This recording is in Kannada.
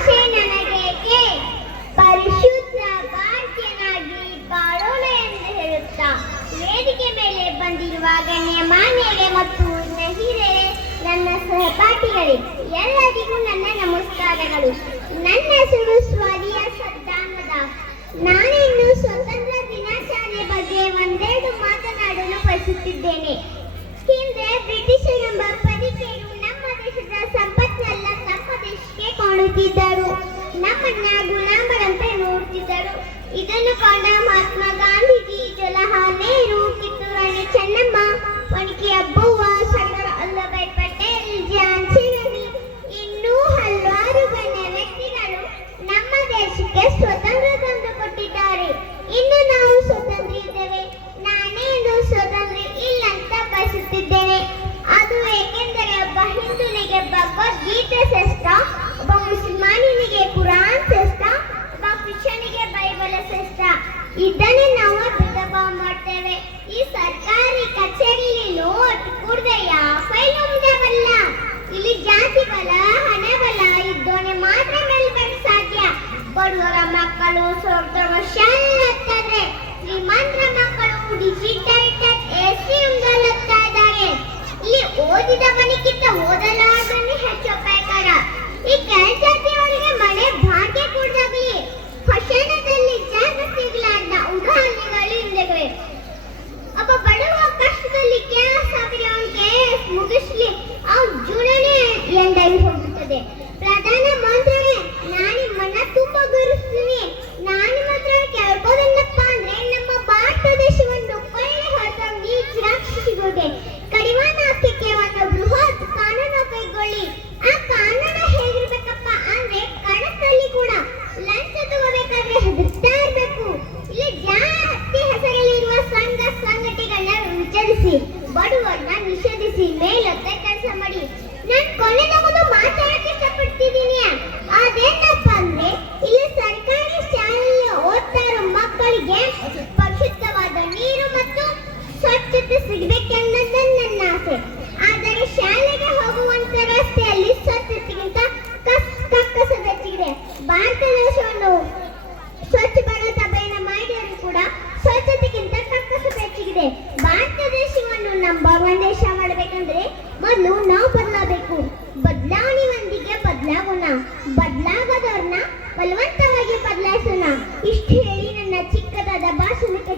ಆಸೆ ಪರಿಶುದ್ಧ ಭಾಗ್ಯನಾಗಿ ಬಾಳೋಣ ಎಂದು ಹೇಳುತ್ತಾ, ವೇದಿಕೆ ಮೇಲೆ ಬಂದಿರುವ ಗಣ್ಯ ಮಾನ್ಯರೇ ಮತ್ತು ನಹಿರೇ ನನ್ನ ಸಹಪಾಠಿಗಳೇ, ಎಲ್ಲರಿಗೂ ನನ್ನ ನಮಸ್ಕಾರಗಳು. ನನ್ನ ಹೆಸರು ಸ್ವಾದಿಯ ಸದ್ದಾನದ. ನಾನಿಂದು ಸ್ವತಂತ್ರ ದಿನಾಚರಣೆ ಬಗ್ಗೆ ಒಂದೆರಡು ಮಾತನಾಡಲು ಬಯಸುತ್ತಿದ್ದೇನೆ. ಹಿಂದೆ ಬ್ರಿಟಿಷರು ದೇಶಕ್ಕೆ ಕೊಳ್ಳುತ್ತಿದ್ದರು ನಮ್ಮನ್ನ ಗುಲಾಮರಂತೆ ನೋಡುತ್ತಿದ್ದರು ಇದನ್ನು ಕಂಡ ಮಹಾತ್ಮ ಗಾಂಧೀಜಿ ಜವಾಹರ್ ನೆಹರು ಕಿತ್ತೂರಾಣಿ ಚೆನ್ನಮ್ಮ ಒಣಕಿ ಅಬ್ಬುವ ಸರ್ದಾರ್ ವಲ್ಲಭಾಯ್ ಪಟೇಲ್ ಝಾನ್ಸಿ ರಾಣಿ ಇನ್ನೂ ಹಲವಾರು ಗಣ್ಯ ವ್ಯಕ್ತಿಗಳು ನಮ್ಮ ದೇಶಕ್ಕೆ ಸ್ವತಂತ್ರ ತಂದು ಕೊಟ್ಟಿದ್ದಾರೆ ಇನ್ನು ನಾವು ಸ್ವತಂತ್ರ ಇದ್ದೇವೆ. ನಾನೇನು ಸ್ವತಂತ್ರ ಇಲ್ಲ ಅಂತ ಬಯಸುತ್ತಿದ್ದೇನೆ. ಅದು ಏಕೆಂದರೆ ಒಬ್ಬ ಹಿಂದೂನಿಗೆ ಭಗವದ್ಗೀತೆ ಶ್ರೇಷ್ಠ ಒಬ್ಬ ಮುಸಲ್ಮಾನಿನಿಗೆ ಕುರಾನ್ ಶ್ರೇಷ್ಠ, ಒಬ್ಬ ಕ್ರಿಶ್ಚಿಯನಿಗೆ ಬೈಬಲ್ ಶ್ರೇಷ್ಠ. ಇದನ್ನೇ ನಾವು ಭೇದಭಾವ ಮಾಡ್ತೇವೆ. ಈ ಸರ್ಕಾರಿ ಕಚೇರಿಯಲ್ಲಿ ನೋಟ್ ಯಾವ ಫೈಲ್ ಇಲ್ಲಿ ಜಾತಿ ಬಲ ಹಣ ಬಲ ಇದ್ದೋನೆ ಮಾತ್ರ ಮೇಲ್ಬರಕ್ ಸಾಧ್ಯ. ಬಡವರ ಮಕ್ಕಳು ಶ್ರೀಮಂತ್ರ ಶ್ರೀಮಂತರ ಮಕ್ಕಳು ಡಿಜಿಟಲ್ ಗೌರವಿಸ್ತೀನಿ ನಾನು ಮಾತ್ರ ಯಾವ್ದಲ್ಲಪ್ಪ ಅಂದ್ರೆ ನಮ್ಮ ಭಾರತ ದೇಶವನ್ನು ಒಳ್ಳೆ ಹೊರತಂಗಿ ರಕ್ಷಿಸಿದೆ ಕಡಿವಾಣ ಹಾಕಿಕೆ ಒಂದು ಬೃಹತ್ ಕಾನೂನು ಕೈಗೊಳ್ಳಿ. ಆ ಕಾನೂನು ಹೇಗಿರ್ಬೇಕಪ್ಪ ಅಂದ್ರೆ ಕಣದಲ್ಲಿ ಕೂಡ ಲಂಚ ತಗೋಬೇಕಾದ್ರೆ ಹೆದರ್ತಾ ಇರಬೇಕು. ಇಲ್ಲಿ ಜಾತಿ ಹೆಸರಲ್ಲಿರುವ ಸಂಘ ಸಂಘಟನೆಗಳನ್ನ ವಿಚಾರಿಸಿ ಬಡವರನ್ನ ನಿಷೇಧಿಸಿ, ಮೇಲತ್ತೆ ಕೆಲಸ ಮಾಡಿ. ನಾನು ಕೊನೆದ ಮಕ್ಕಳಿಗೆ ಪರಿಶುದ್ಧವಾದ ನೀರು ಮತ್ತು ಸ್ವಚ್ಛತೆ ಸಿಗಬೇಕೆನ್ನೋದು ನನ್ನ ಆಸೆ ಆದರೆ ಶಾಲೆಗೆ ಹೋಗುವಂತ ರಸ್ತೆಯಲ್ಲಿ ಸ್ವಚ್ಛತೆಗಿಂತ ಕಕ್ಕಸದ ಹೆಚ್ಚಿದೆ ಭಾರತ ದೇಶವನ್ನು ಸ್ವಚ್ಛ ಭಾರತ ಅಭಿಯಾನ ಮಾಡಿದರೂ ಕೂಡ ಸ್ವಚ್ಛತೆಗಿಂತ ಕಕ್ಕಸದ ಹೆಚ್ಚಿದೆ ಭಾರತ ದೇಶವನ್ನು ನಂಬರ್ ಒನ್ ದೇಶ ಮಾಡಬೇಕಂದ್ರೆ ಮೊದಲು ನಾವು ಬದಲಾಗದವ್ರನ್ನ ಬಲವಂತವಾಗಿ ಬದಲಾಯಿಸೋಣ. ಇಷ್ಟು ಹೇಳಿ ನನ್ನ ಚಿಕ್ಕದಾದ ಭಾಷಣಕ್ಕೆ